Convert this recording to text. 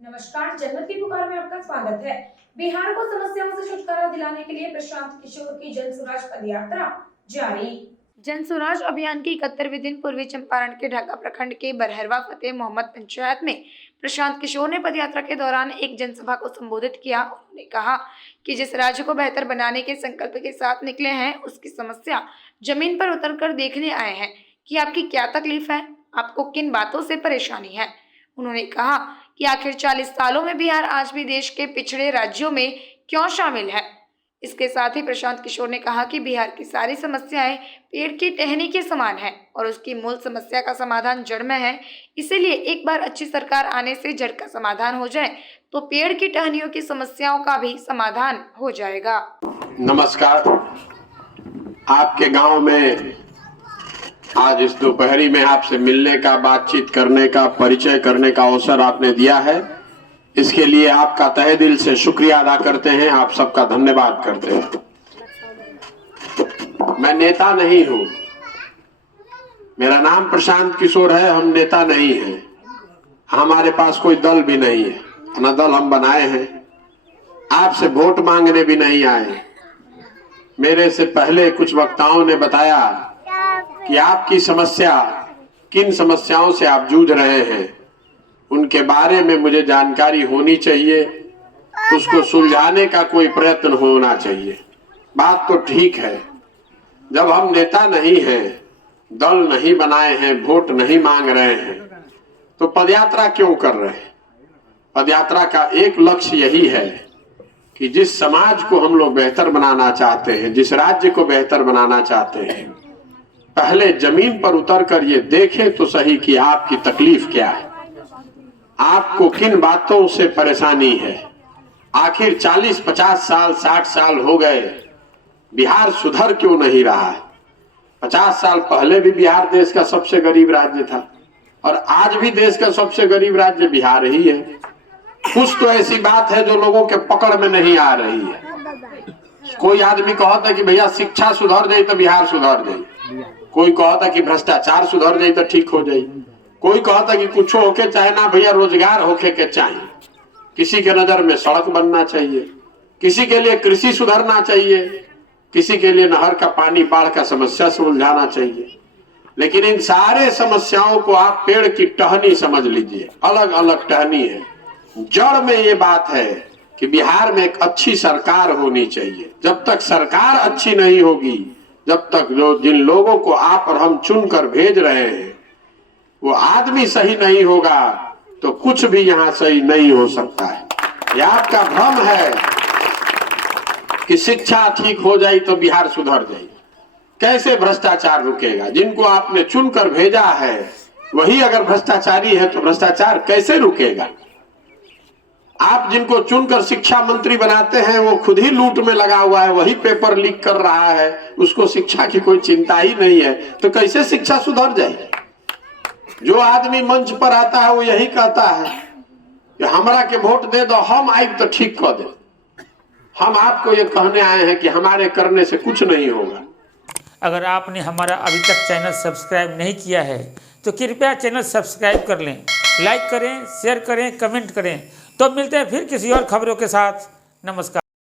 नमस्कार, जन्नत की पुकार में आपका स्वागत है। बिहार को समस्याओं से छुटकारा दिलाने के लिए प्रशांत किशोर की जन स्वराज पदयात्रा जारी। जन स्वराज अभियान के 71वें दिन पूर्वी चंपारण के ढाका प्रखंड के बरहरवा फतेह मोहम्मद पंचायत में प्रशांत किशोर ने पदयात्रा के दौरान एक जनसभा को संबोधित किया। उन्होंने कहा कि जिस राज्य को बेहतर बनाने के संकल्प के साथ निकले हैं, उसकी समस्या जमीन पर उतरकर देखने आए हैं कि आपकी क्या तकलीफ है, आपको किन बातों से परेशानी है। उन्होंने कहा कि आखिर 40 सालों में बिहार आज भी देश के पिछड़े राज्यों में क्यों शामिल है। इसके साथ ही प्रशांत किशोर ने कहा कि बिहार की सारी समस्याएं पेड़ की टहनी के समान है और उसकी मूल समस्या का समाधान जड़ में है। इसीलिए एक बार अच्छी सरकार आने से जड़ का समाधान हो जाए तो पेड़ की टहनियों की समस्याओं का भी समाधान हो जाएगा। नमस्कार। आपके गांव में आज इस दोपहरी में आपसे मिलने का, बातचीत करने का, परिचय करने का अवसर आपने दिया है, इसके लिए आपका तहे दिल से शुक्रिया अदा करते हैं, आप सबका धन्यवाद करते हैं। मैं नेता नहीं हूं, मेरा नाम प्रशांत किशोर है, हम नेता नहीं हैं, हमारे पास कोई दल भी नहीं है, न दल हम बनाए हैं, आपसे वोट मांगने भी नहीं आए। मेरे से पहले कुछ वक्ताओं ने बताया कि आपकी समस्या, किन समस्याओं से आप जूझ रहे हैं, उनके बारे में मुझे जानकारी होनी चाहिए, उसको सुलझाने का कोई प्रयत्न होना चाहिए। बात तो ठीक है, जब हम नेता नहीं हैं, दल नहीं बनाए हैं, वोट नहीं मांग रहे हैं, तो पदयात्रा क्यों कर रहे हैं? पदयात्रा का एक लक्ष्य यही है कि जिस समाज को हम लोग बेहतर बनाना चाहते हैं, जिस राज्य को बेहतर बनाना चाहते हैं, पहले जमीन पर उतरकर ये देखें तो सही कि आपकी तकलीफ क्या है, आपको किन बातों से परेशानी है। आखिर 40, 50 साल, 60 साल हो गए, बिहार सुधर क्यों नहीं रहा है? 50 साल पहले भी बिहार देश का सबसे गरीब राज्य था और आज भी देश का सबसे गरीब राज्य बिहार ही है। कुछ तो ऐसी बात है जो लोगों के पकड़ में नहीं आ रही है। कोई आदमी कहता है कि भैया शिक्षा सुधर जाए तो बिहार सुधर जाए, कोई कहता कि भ्रष्टाचार सुधर जाए तो ठीक हो जाए, कोई कहता कि कुछ होके चाहे ना भैया रोजगार होके के चाहिए, किसी के नजर में सड़क बनना चाहिए, किसी के लिए कृषि सुधरना चाहिए, किसी के लिए नहर का पानी, बाढ़ का समस्या सुलझाना चाहिए। लेकिन इन सारे समस्याओं को आप पेड़ की टहनी समझ लीजिए, अलग अलग टहनी है। जड़ में ये बात है कि बिहार में एक अच्छी सरकार होनी चाहिए। जब तक सरकार अच्छी नहीं होगी, जब तक जो जिन लोगों को आप और हम चुनकर भेज रहे हैं वो आदमी सही नहीं होगा तो कुछ भी यहाँ सही नहीं हो सकता है। यह आपका भ्रम है कि शिक्षा ठीक हो जाए तो बिहार सुधर जाए। कैसे भ्रष्टाचार रुकेगा? जिनको आपने चुनकर भेजा है वही अगर भ्रष्टाचारी है तो भ्रष्टाचार कैसे रुकेगा? आप जिनको चुनकर शिक्षा मंत्री बनाते हैं वो खुद ही लूट में लगा हुआ है, वही पेपर लीक कर रहा है, उसको शिक्षा की कोई चिंता ही नहीं है, तो कैसे शिक्षा सुधर जाएगी? जो आदमी मंच पर आता है वो यही कहता है कि हमरा के वोट दे दो, हम आए तो ठीक कर दे। हम आपको ये कहने आए हैं कि हमारे करने से कुछ नहीं होगा। अगर आपने हमारा अभी तक चैनल सब्सक्राइब नहीं किया है तो कृपया चैनल सब्सक्राइब कर लें, लाइक करें, शेयर करें, कमेंट करें। तो मिलते हैं फिर किसी और खबरों के साथ। नमस्कार।